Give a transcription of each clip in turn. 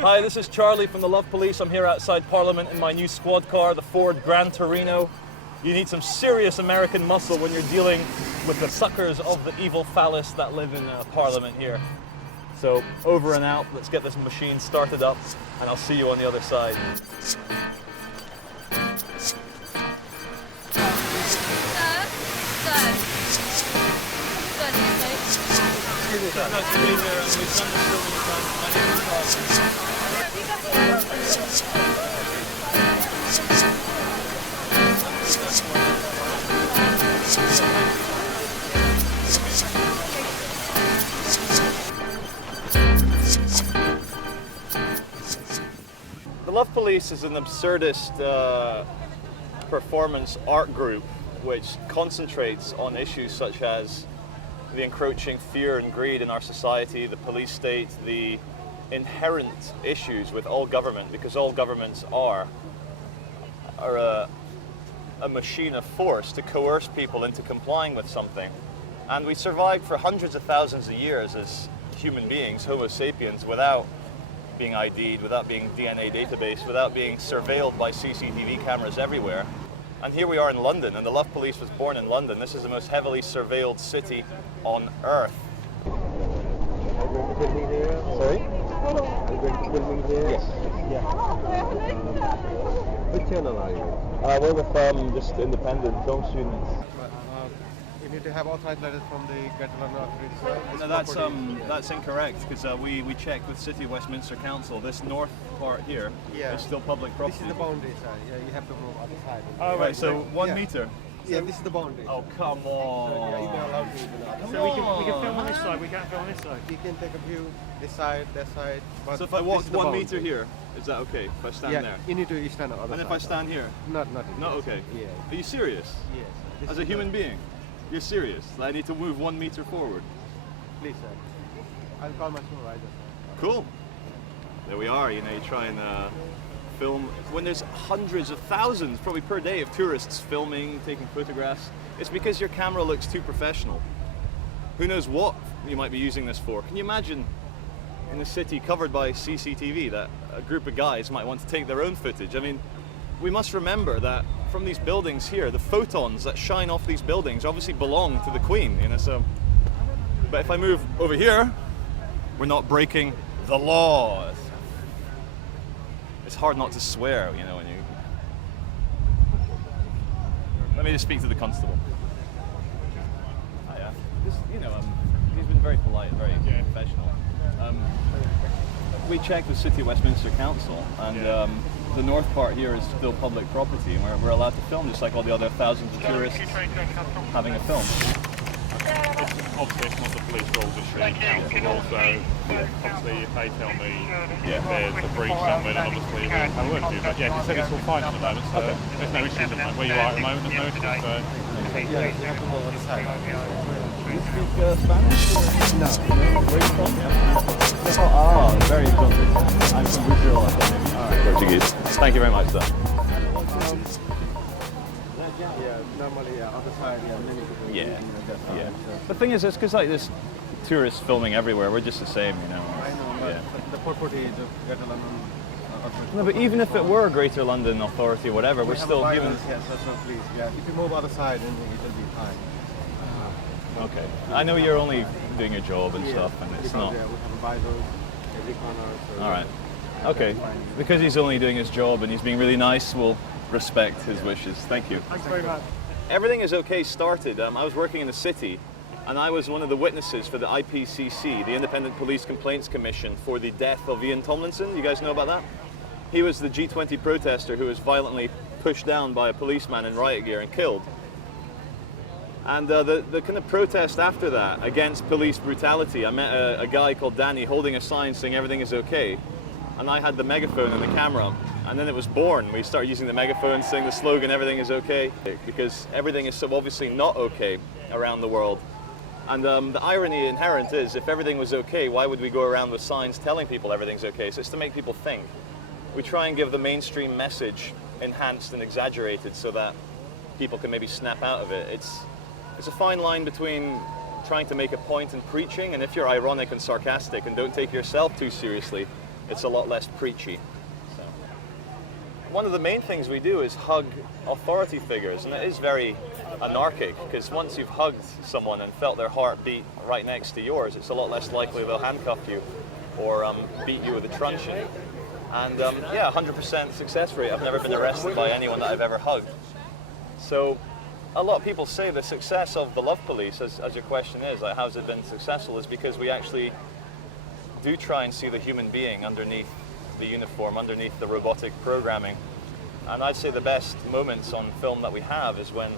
Hi, this is Charlie from the Love Police. I'm here outside Parliament in my new squad car, the Ford Gran Torino. You need some serious American muscle when you're dealing with the suckers of the evil phallus that live in Parliament here. So over and out, let's get this machine started up and I'll see you on the other side. Nice to be here, and we've done this filming time. My name is The Love Police is an absurdist performance art group which concentrates on issues such as the encroaching fear and greed in our society, the police state, the inherent issues with all government, because all governments are a machine of force to coerce people into complying with something. And we survived for hundreds of thousands of years as human beings, Homo sapiens, without being ID'd, without being DNA database, without being surveilled by CCTV cameras everywhere. And here we are in London, and the Love Police was born in London. This is the most heavily surveilled city on Earth. Are you going to film me here? Sorry? Are you going to film me here? Yes. Yeah. Which channel are you? We're with just independent film students. You need to have authorized letters from the Catalan authorities. No, that's incorrect, because we checked with City of Westminster Council. This north part here is still public property. This is the boundary side. Yeah, you have to move other side. Oh, right, so 1 meter. Yeah, this is the boundary. Oh, come on. So, yeah, you're not allowed to. So we can film on this side, we can't film on this side. You can take a view, this side, that side. But So if I walk 1 meter here, is that okay? If I stand there? You need to stand on the other And side. if I stand here? Not okay. Yeah. Are you serious? Yes. This As is a human the- being? You're serious? I need to move 1 meter forward? Please, sir. I'll call my supervisor. Cool. There we are, you know, you try and film, when there's hundreds of thousands, probably per day, of tourists filming, taking photographs, it's because your camera looks too professional. Who knows what you might be using this for? Can you imagine in a city covered by CCTV that a group of guys might want to take their own footage? I mean, we must remember that from these buildings here, the photons that shine off these buildings obviously belong to the Queen, you know, so. But if I move over here, we're not breaking the law. It's hard not to swear, you know, when you... Let me just speak to the constable. Hiya. This, you know, he's been very polite, very professional. We checked with City of Westminster Council, and the north part here is still public property, and we're allowed to film just like all the other thousands of tourists having a film. Obviously it's not the police rules, it's the council rules, so obviously if they tell me there's a breach somewhere, then obviously we'll have a word with you. But yeah, you said it's all fine at the moment, so there's no issues at the moment. Where you are at the moment, there's no issues, so... Yeah, you have to move other side. Do you speak Spanish? No. Where are you from? Oh, very exotic. I'm from Brazil, I think. Alright, Portuguese. Thank you very much, sir. Yeah, normally other side, many people. Yeah. The thing is, it's because like there's tourists filming everywhere. We're just the same, you know. I know, but the property is a Catalan authority. No, but even if it were a Greater London Authority or whatever, we're still human. Yes, so please. Yeah, if you move other side, then it will be fine. Okay. I know you're only doing your job and stuff, and it's not. We have advisors every corner. So All right. Okay. Because he's only doing his job and he's being really nice, we'll respect his wishes. Thank you. Thanks very much. Everything is okay started. I was working in the city, and I was one of the witnesses for the IPCC, the Independent Police Complaints Commission, for the death of Ian Tomlinson. You guys know about that? He was the G20 protester who was violently pushed down by a policeman in riot gear and killed. And the kind of protest after that against police brutality, I met a guy called Danny holding a sign saying everything is okay. And I had the megaphone and the camera. And then it was born. We started using the megaphone, saying the slogan, everything is okay, because everything is so obviously not okay around the world. And the irony inherent is, if everything was okay, why would we go around with signs telling people everything's okay? So it's to make people think. We try and give the mainstream message enhanced and exaggerated so that people can maybe snap out of it. It's a fine line between trying to make a point and preaching, and if you're ironic and sarcastic and don't take yourself too seriously, It's a lot less preachy. So. One of the main things we do is hug authority figures, and it is very anarchic, because once you've hugged someone and felt their heart beat right next to yours, it's a lot less likely they'll handcuff you or beat you with a truncheon. And yeah, 100% success rate. I've never been arrested by anyone that I've ever hugged. So a lot of people say the success of the Love Police, as your question is, like, how's it been successful, is because we actually do try and see the human being underneath the uniform, underneath the robotic programming. And I'd say the best moments on film that we have is when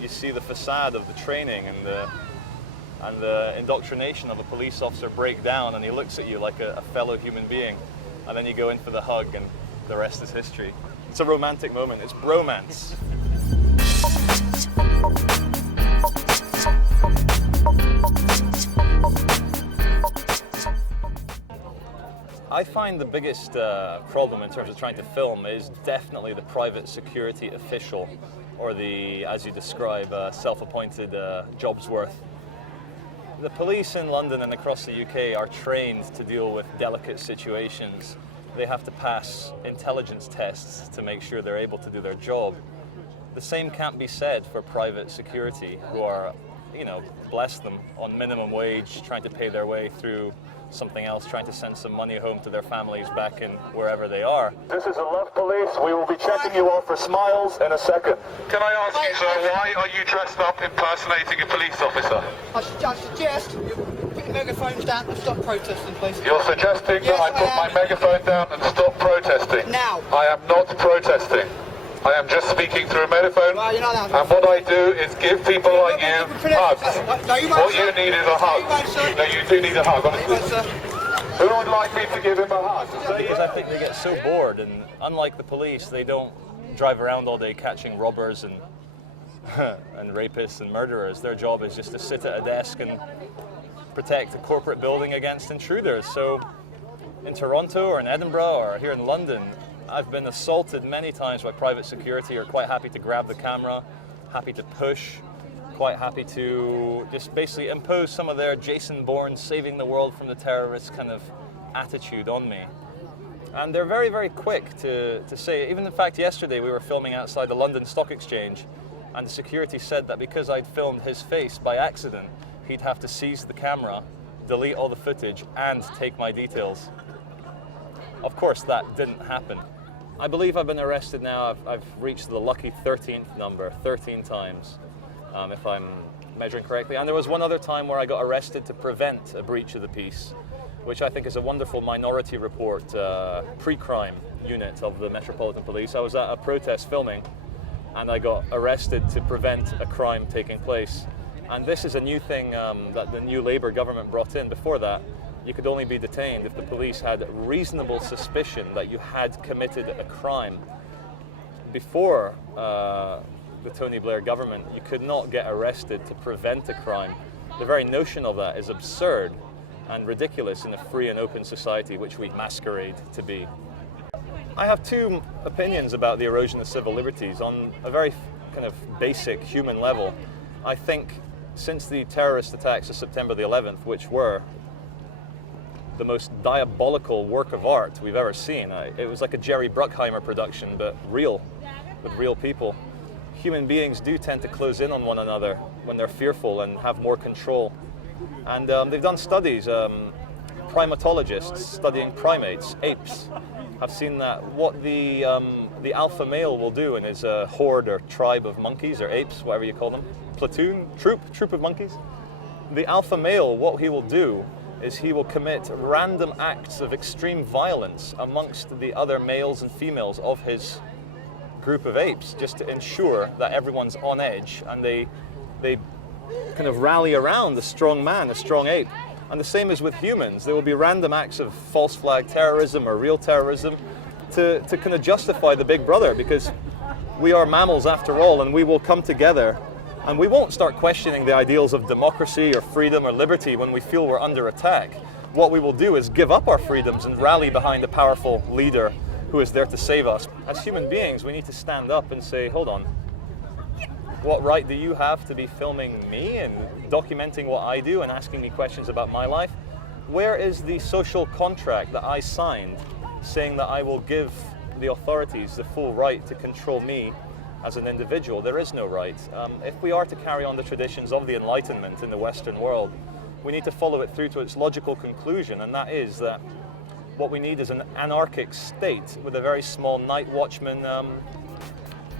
you see the facade of the training and the indoctrination of a police officer break down, and he looks at you like a fellow human being, and then you go in for the hug, and the rest is history. It's a romantic moment. It's bromance. I find the biggest problem in terms of trying to film is definitely the private security official, or the, as you describe, self-appointed Jobsworth. The police in London and across the UK are trained to deal with delicate situations. They have to pass intelligence tests to make sure they're able to do their job. The same can't be said for private security, who are, you know, bless them, on minimum wage, trying to pay their way through something else, trying to send some money home to their families back in wherever they are. This is the Love Police. We will be checking you off for smiles in a second. Can I ask you, sir, why are you dressed up impersonating a police officer? I suggest you put your megaphones down and stop protesting, please. You're suggesting that I put my megaphone down and stop protesting? Now. I am not protesting. I am just speaking through a megaphone, Well, you're not allowed. and what I do is give people like you hugs. No, you won't, What you sir. need is a hug. No, you won't, sir. No, you do need a hug, You won't, honestly. sir. Who would like me to give him a hug? Because I think they get so bored, and unlike the police, they don't drive around all day catching robbers and and rapists and murderers. Their job is just to sit at a desk and protect a corporate building against intruders. So in Toronto or in Edinburgh or here in London, I've been assaulted many times by private security, who are quite happy to grab the camera, happy to push, quite happy to just basically impose some of their Jason Bourne saving the world from the terrorists kind of attitude on me. And they're very, very quick to say, even in fact yesterday we were filming outside the London Stock Exchange, and the security said that because I'd filmed his face by accident, he'd have to seize the camera, delete all the footage, and take my details. Of course that didn't happen. I believe I've been arrested now. I've reached the lucky 13th number, 13 times, if I'm measuring correctly. And there was one other time where I got arrested to prevent a breach of the peace, which I think is a wonderful Minority Report pre-crime unit of the Metropolitan Police. I was at a protest filming, and I got arrested to prevent a crime taking place. And this is a new thing that the new Labour government brought in. Before that, you could only be detained if the police had reasonable suspicion that you had committed a crime. Before the Tony Blair government, you could not get arrested to prevent a crime. The very notion of that is absurd and ridiculous in a free and open society, which we masquerade to be. I have two opinions about the erosion of civil liberties. On a very kind of basic human level, I think since the terrorist attacks of September the 11th, which were the most diabolical work of art we've ever seen. It was like a Jerry Bruckheimer production, but real, with real people. Human beings do tend to close in on one another when they're fearful and have more control. And they've done studies, primatologists studying primates, apes, have seen that what the alpha male will do in his horde or tribe of monkeys or apes, whatever you call them, platoon, troop of monkeys. The alpha male, what he will do is he will commit random acts of extreme violence amongst the other males and females of his group of apes, just to ensure that everyone's on edge, and they kind of rally around a strong man, a strong ape. And the same is with humans. There will be random acts of false flag terrorism or real terrorism to kind of justify the big brother, because we are mammals after all, and we will come together. And we won't start questioning the ideals of democracy or freedom or liberty when we feel we're under attack. What we will do is give up our freedoms and rally behind a powerful leader who is there to save us. As human beings, we need to stand up and say, hold on, what right do you have to be filming me and documenting what I do and asking me questions about my life? Where is the social contract that I signed saying that I will give the authorities the full right to control me as an individual? There is no right. If we are to carry on the traditions of the Enlightenment in the Western world, we need to follow it through to its logical conclusion, and that is that what we need is an anarchic state with a very small night watchman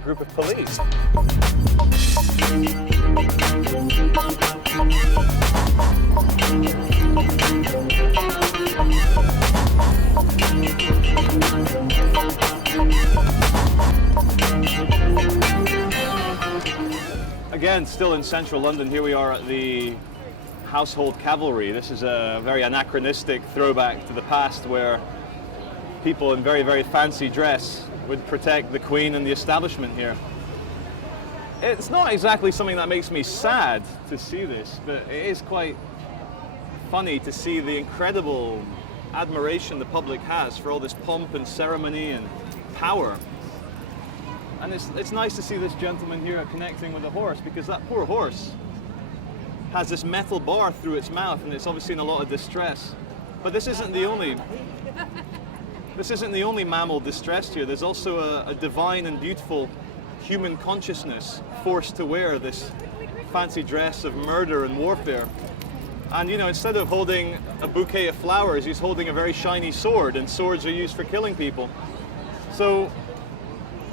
group of police. Again, still in central London, here we are at the Household Cavalry. This is a very anachronistic throwback to the past where people in very, very fancy dress would protect the Queen and the establishment here. It's not exactly something that makes me sad to see this, but it is quite funny to see the incredible admiration the public has for all this pomp and ceremony and power. And it's nice to see this gentleman here connecting with a horse, because that poor horse has this metal bar through its mouth and it's obviously in a lot of distress. But this isn't the only mammal distressed here. There's also a divine and beautiful human consciousness forced to wear this fancy dress of murder and warfare. And you know, instead of holding a bouquet of flowers, he's holding a very shiny sword, and swords are used for killing people. So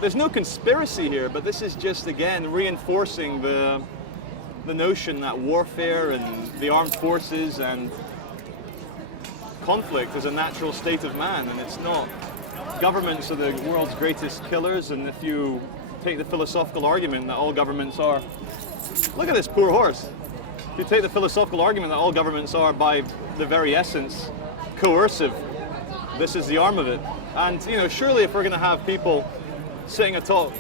there's no conspiracy here, but this is just, again, reinforcing the notion that warfare and the armed forces and conflict is a natural state of man, and it's not. Governments are the world's greatest killers, and if you take the philosophical argument that all governments are... Look at this poor horse. If you take the philosophical argument that all governments are, by the very essence, coercive, this is the arm of it. And, you know, surely if we're going to have people sitting atop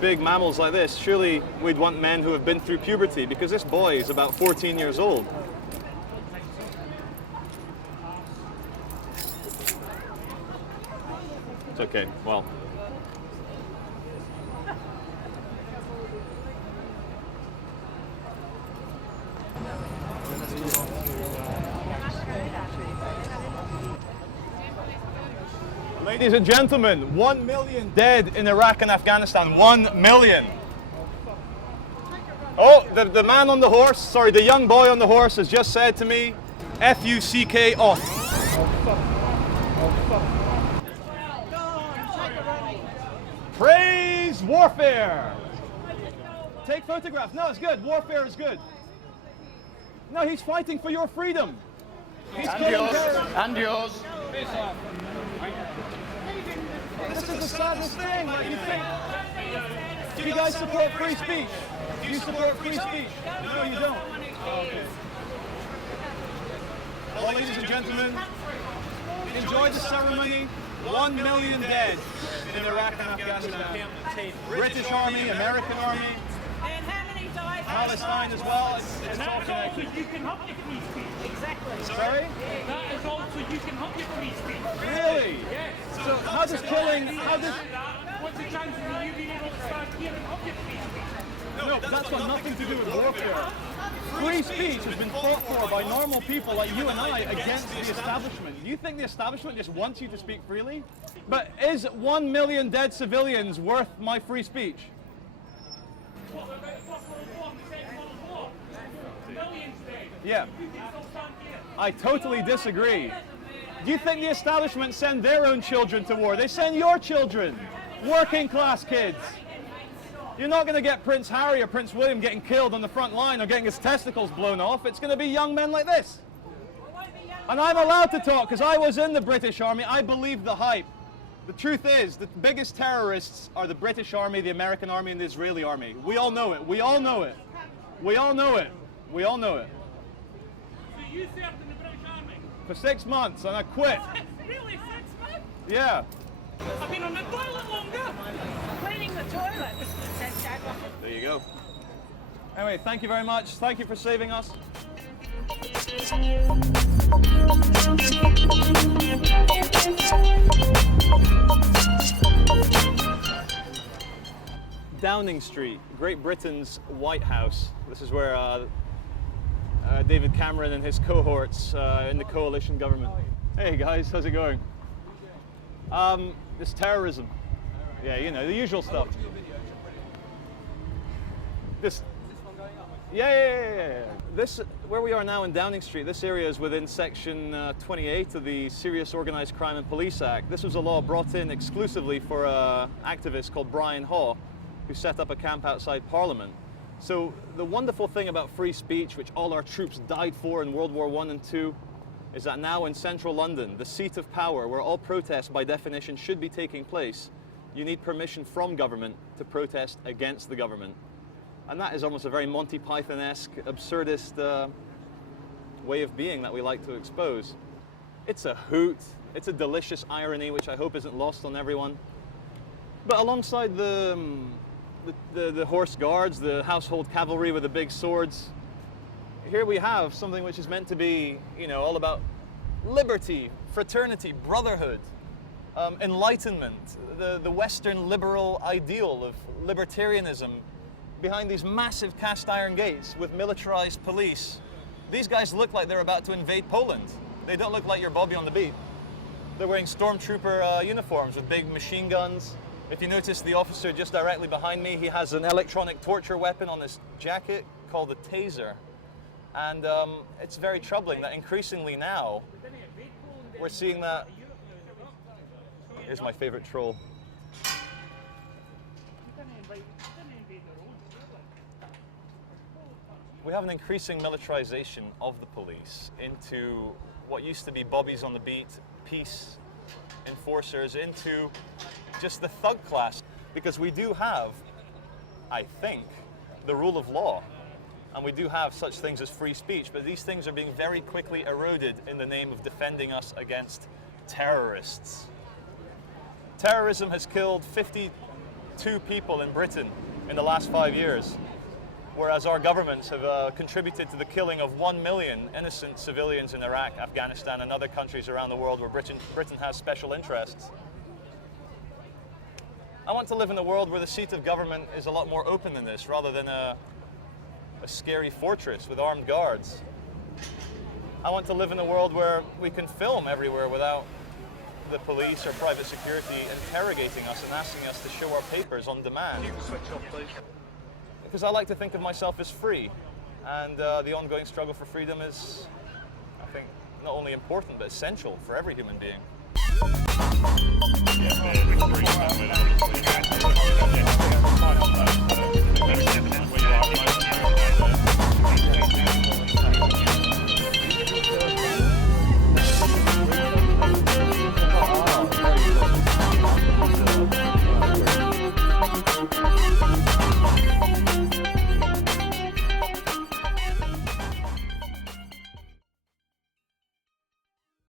big mammals like this, surely we'd want men who have been through puberty, because this boy is about 14 years old. It's okay, well. Ladies and gentlemen, 1 million dead in Iraq and Afghanistan. 1 million. Oh, the man on the horse, sorry, the young boy on the horse has just said to me, F-U-C-K off. Praise warfare. Take photographs. No, it's good. Warfare is good. No, he's fighting for your freedom. He's killing terrorists. And yours. This is the saddest thing. Like, you think, do you guys support free speech? Do you support free speech? No, you don't. Oh, okay. Well, ladies and gentlemen, enjoy the ceremony. 1 million dead in Iraq and Afghanistan. British Army, American Army, And how many died? Palestine as well. It's all connected. You can help your free speech. Exactly. Sorry? That is also you can help your free speech. Really? Yes. So how does killing, how does... What's the chances of you being able to stand here and help your free speech? No, that's got nothing to do with warfare. Free speech has been fought for by normal people like you and I against the establishment. Do you think the establishment just wants you to speak freely? But is 1 million dead civilians worth my free speech? What about the first World War, the Second World War? Millions dead. Yeah, You can still stand here. I totally disagree. Do you think the establishment send their own children to war? They send your children, working class kids. You're not going to get Prince Harry or Prince William getting killed on the front line or getting his testicles blown off. It's going to be young men like this. And I'm allowed to talk because I was in the British Army. I believe the hype. The truth is, the biggest terrorists are the British Army, the American Army, and the Israeli Army. We all know it. We all know it. We all know it. We all know it. So you served in the British Army? For 6 months, and I quit. Really? 6 months? Yeah. I've been on the toilet longer. Cleaning the toilet. There you go. Anyway, thank you very much. Thank you for saving us. Downing Street, Great Britain's White House. This is where David Cameron and his cohorts in the coalition government. Hey guys, how's it going? This terrorism. Yeah, you know, the usual stuff. This. Yeah. This, where we are now in Downing Street, this area is within Section 28 of the Serious Organised Crime and Police Act. This was a law brought in exclusively for an activist called Brian Haw, who set up a camp outside Parliament. So the wonderful thing about free speech, which all our troops died for in World War I and II, is that now in central London, the seat of power, where all protests by definition should be taking place, you need permission from government to protest against the government. And that is almost a very Monty Python-esque, absurdist way of being that we like to expose. It's a hoot, it's a delicious irony, which I hope isn't lost on everyone. But alongside the horse guards, the household cavalry with the big swords, here we have something which is meant to be, you know, all about liberty, fraternity, brotherhood, enlightenment, the Western liberal ideal of libertarianism, behind these massive cast iron gates with militarized police. These guys look like they're about to invade Poland. They don't look like your Bobby on the beat. They're wearing stormtrooper uniforms with big machine guns. If you notice the officer just directly behind me, he has an electronic torture weapon on his jacket called a taser. And it's very troubling that increasingly now we're seeing that. Here's my favorite troll. We have an increasing militarization of the police into what used to be Bobbies on the beat, peace enforcers, into just the thug class. Because we do have, I think, the rule of law. And we do have such things as free speech, but these things are being very quickly eroded in the name of defending us against terrorists. Terrorism has killed 52 people in Britain in the last 5 years, whereas our governments have contributed to the killing of 1 million innocent civilians in Iraq, Afghanistan, and other countries around the world where Britain has special interests. I want to live in a world where the seat of government is a lot more open than this, rather than a scary fortress with armed guards. I want to live in a world where we can film everywhere without the police or private security interrogating us and asking us to show our papers on demand. Because I like to think of myself as free, and the ongoing struggle for freedom is, I think, not only important but essential for every human being. Yeah,